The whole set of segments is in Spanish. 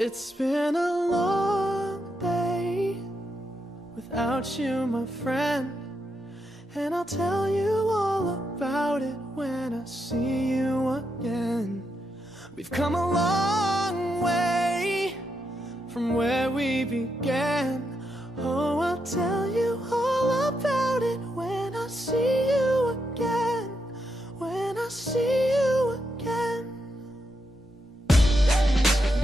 It's been a long day without you, my friend, and I'll tell you all about it when I see you again. We've come a long way from where we began. Oh, I'll tell you all about it when I see you again. When I see you again.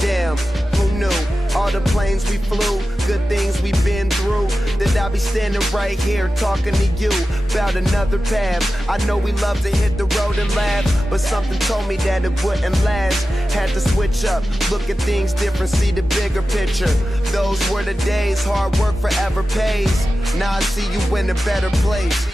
Damn, who knew? All the planes we flew, good things we've been through. That I'll be standing right here talking to you about another path. I know we love to hit the road and laugh, but something told me that it wouldn't last. Had to switch up, look at things different, see the bigger picture. Those were the days, hard work forever pays. Now I see you in a better place.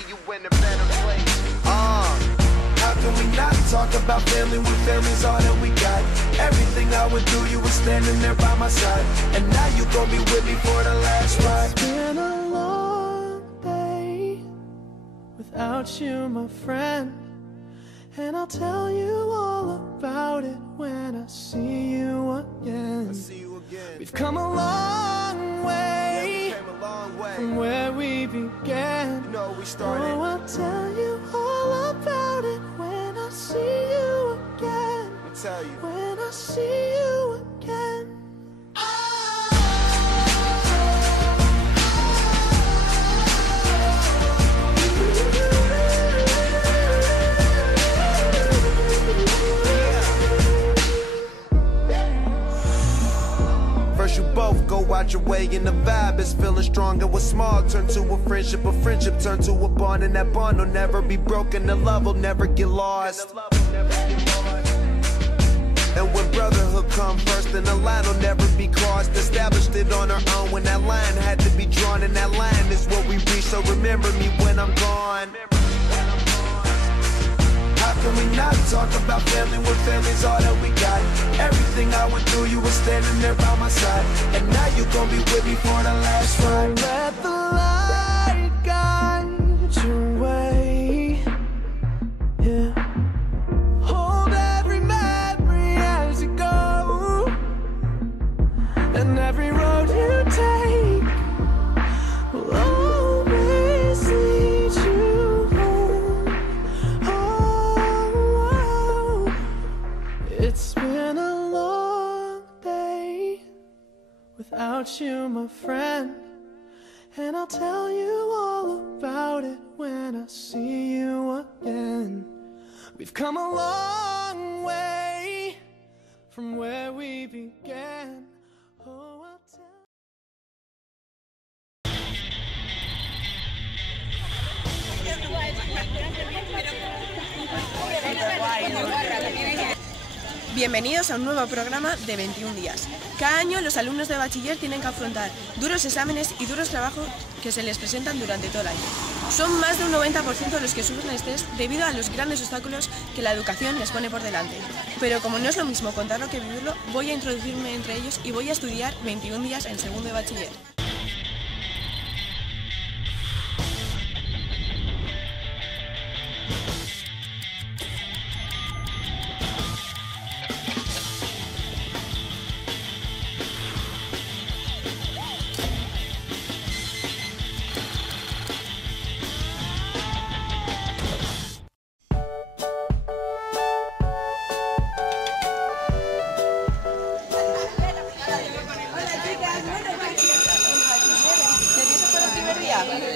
How can we not talk about family when family's all that we got? Everything I would do, you were standing there by my side, and now you gon' be with me for the last ride. It's been a long day without you, my friend, and I'll tell you all about it when I see you again. We've come a long way, from where we began. Oh, I'll tell you all about it when I see you again. When I see you again. First you both go out your way and the vibe is feeling strong. And what's small turn to a friendship turn to a bond, and that bond will never be broken. The love will never get lost. And when brotherhood come first, then the line will never be crossed. Established it on our own when that line had to be drawn, and that line is what we reach. So remember me when I'm gone. How can we not talk about family when family's all that we got? Everything I went through, you were standing there by my side, and now you gon' be with me for the last ride. Let the light guide your way. Yeah. Hold every memory as you go, and every road you take will always lead you home. Oh, it's been a long day without you, my friend, and I'll tell you all about it when I see you again. We've come a long way from where we began. Oh, I'll tell. Bienvenidos a un nuevo programa de 21 días. Cada año los alumnos de bachiller tienen que afrontar duros exámenes y duros trabajos que se les presentan durante todo el año. Son más de un 90% los que sufren estrés debido a los grandes obstáculos que la educación les pone por delante. Pero como no es lo mismo contarlo que vivirlo, voy a introducirme entre ellos y voy a estudiar 21 días en segundo de bachiller.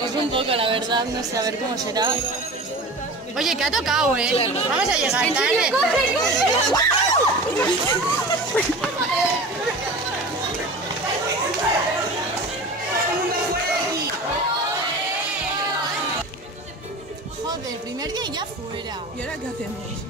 Pues un poco, la verdad, no sé, a ver cómo será. Oye, que ha tocado, ¿eh? Vamos a llegar tarde. Joder, primer día y ya fuera. ¿Y ahora qué hacemos?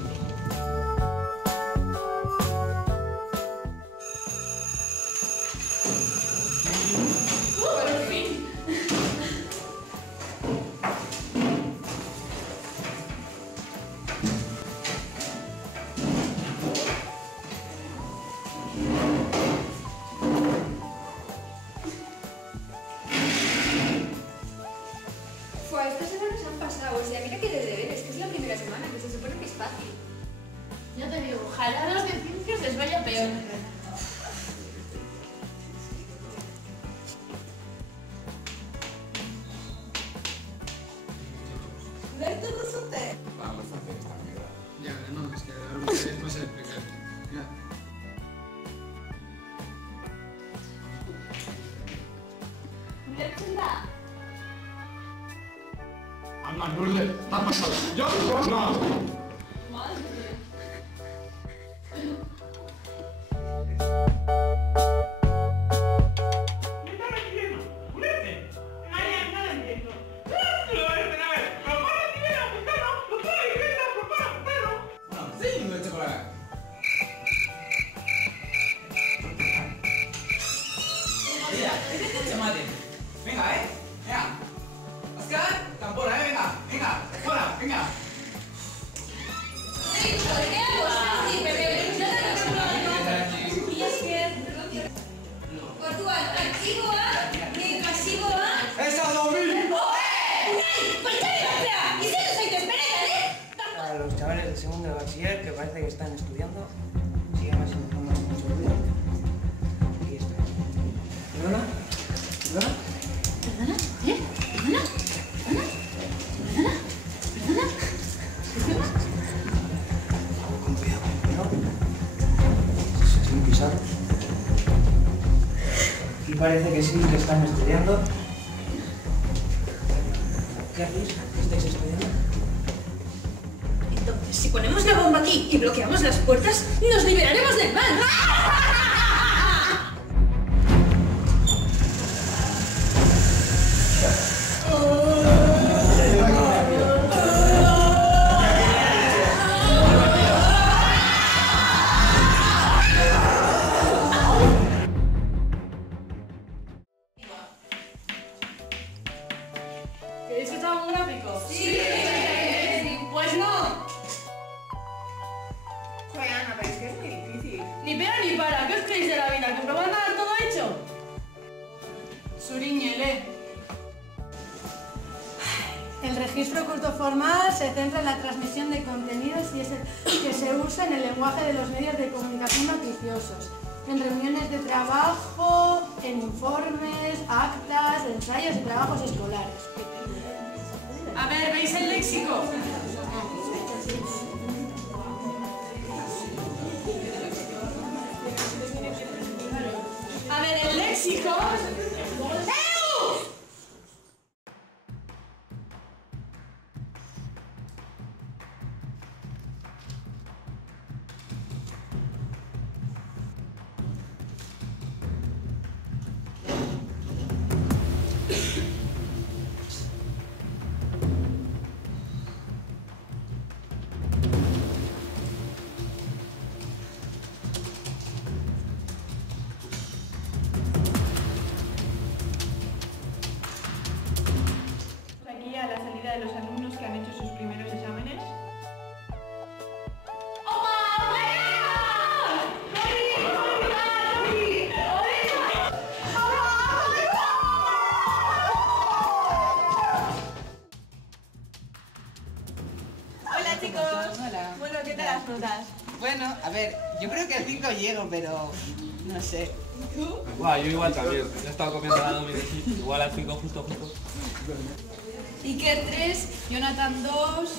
Esta semana se han pasado, o sea, mira que de deberes, que es la primera semana, que se supone que es fácil. Ya te digo, ojalá a los de ciencias les vaya peor. Vamos a hacer esta mierda. Ya, no, es que algo que es más explicar. Mira. Anda, Lourdes, ¿qué ha pasado? ¡Yo no! Venga, venga. Oscar, Campora, venga, venga, fuera, venga. Orduan, aktiboa, pasiboa... ¡Ez da dormir! A los chavales de segundo de bachiller que parece que están estudiando, sigan más sin mucho ruido. Aquí está. ¿Perdona? ¿Perdona? ¿Perdona? ¿Eh? ¿Perdona? ¿Perdona? ¿Perdona? ¿Perdona? ¿Perdona? Con cuidado, es muy pisado. Y parece que sí, que están estudiando. ¿Qué hacéis? ¿Qué estáis estudiando? Entonces, si ponemos la bomba aquí y bloqueamos las puertas, nos liberaremos del mal. ¿Queréis que os haga un gráfico? ¡Sí! Pues no. Joder, Ana, pero es que es muy difícil. Ni pera ni para. ¿Qué os creéis de la vida? ¿Que me van a dar todo hecho? Suriñele. El registro oculto formal se centra en la transmisión de contenidos y es el que se usa en el lenguaje de los medios de comunicación noticiosos, en reuniones de trabajo, en informes, actas, ensayos y trabajos escolares. A ver, ¿veis el léxico? A ver, el léxico... Aquí a la salida de los alumnos que han hecho sus primeros exámenes. Hola chicos. Hola. Bueno, ¿qué tal las notas? Bueno, a ver, yo creo que al 5 llego, pero no sé. Guau, yo igual también. He estado comiendo la Domino's, igual al 5 justo. Iker 3, Jonathan 2...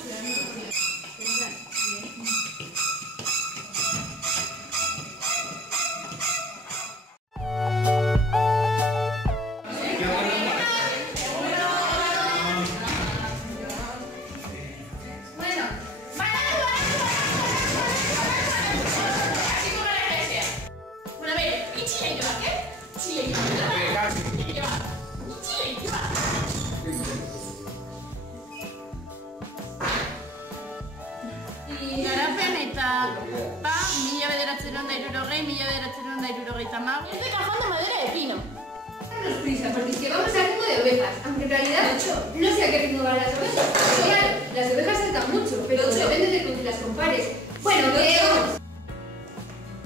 Garapen eta pa, 1960, Estoy cazando madera de pino. Danos prisa, porque es que vamos a ritmo de ovejas, aunque en realidad no sé a qué ritmo van las ovejas. Claro, las ovejas saltan mucho, pero depende de con quién las compares. Bueno, veamos.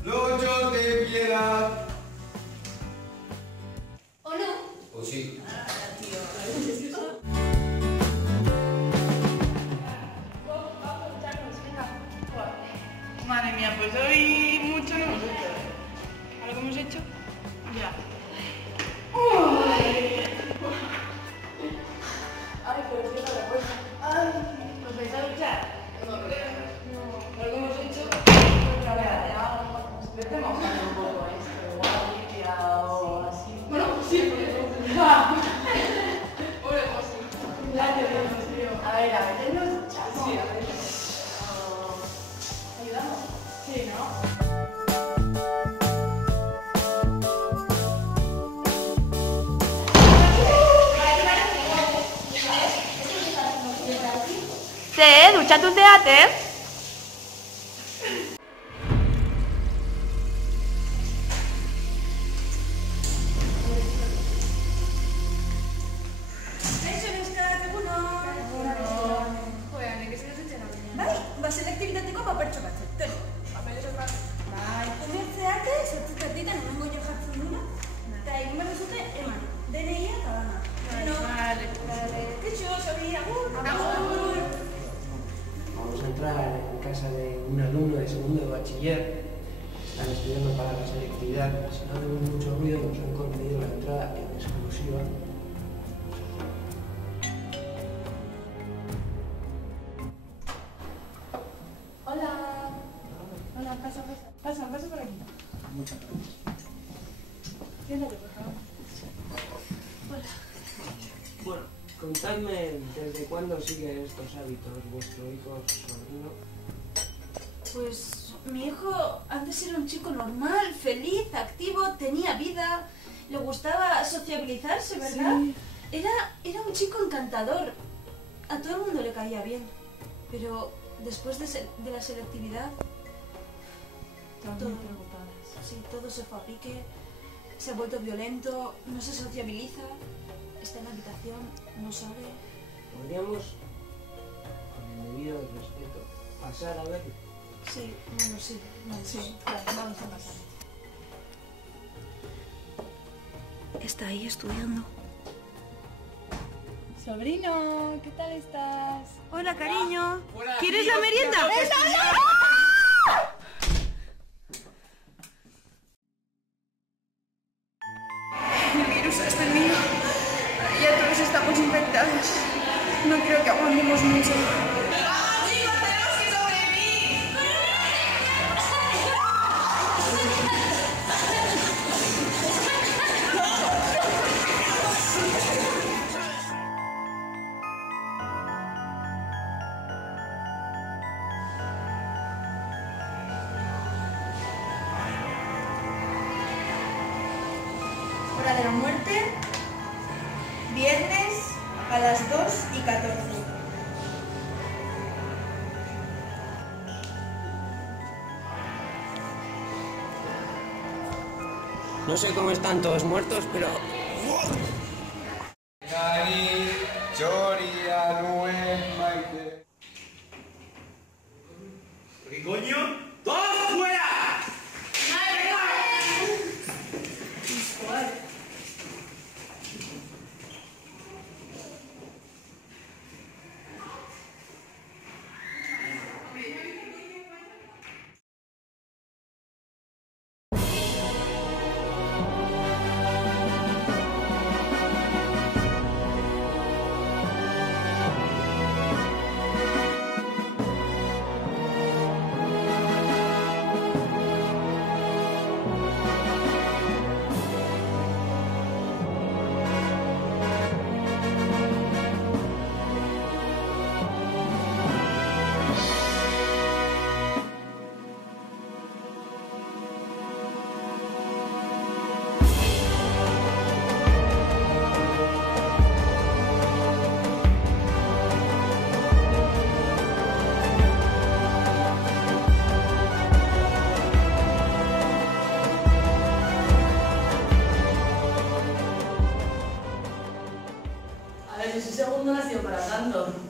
¡Locho de piedad! ¿O no? ¿O sí? Madre mía, pues hoy mucho no hemos hecho. ¿Algo hemos hecho? Ya. Ay, pero sí, la cosa. Ay. pentsatu zeate? Selektibitateko papertxo batzuk, toni. Bai, komertzeate, sortzetatik emango jo jartzen duna, eta egin behar duzute eman, DNI-a eta dana. Vale. Kitxo, Sobi, agur. Agur. Vamos a entrar en casa de un alumno de segundo de bachiller. Están estudiando para la selectividad. Si no hacemos mucho ruido, nos han concedido la entrada en exclusiva. Pasa por aquí. Muchas gracias. Siéntate, por favor. Hola. Bueno, contadme desde cuándo siguen estos hábitos vuestro hijo, sobrino. Pues mi hijo antes era un chico normal, feliz, activo, tenía vida, le gustaba sociabilizarse, ¿verdad? Sí. Era un chico encantador, a todo el mundo le caía bien, pero después de la selectividad... Todo se fue a pique, se ha vuelto violento, no se sociabiliza, está en la habitación, no sale. Podríamos, con el debido respeto, pasar a verlo. Sí, bueno, sí. Claro, vamos a pasar. Está ahí estudiando. Sobrino, ¿qué tal estás? Hola, cariño. Hola, ¿Quieres tío, la merienda? El virus es el mío. Ya todos estamos infectados. No creo que aguantemos mucho. Hora de la muerte, viernes a las 2:14. No sé cómo están todos muertos, pero... Yani, Choria, Nuen, Maite. ¿Qué coño? ¡Todos fuera! A ver, ese segundo no ha sido para tanto.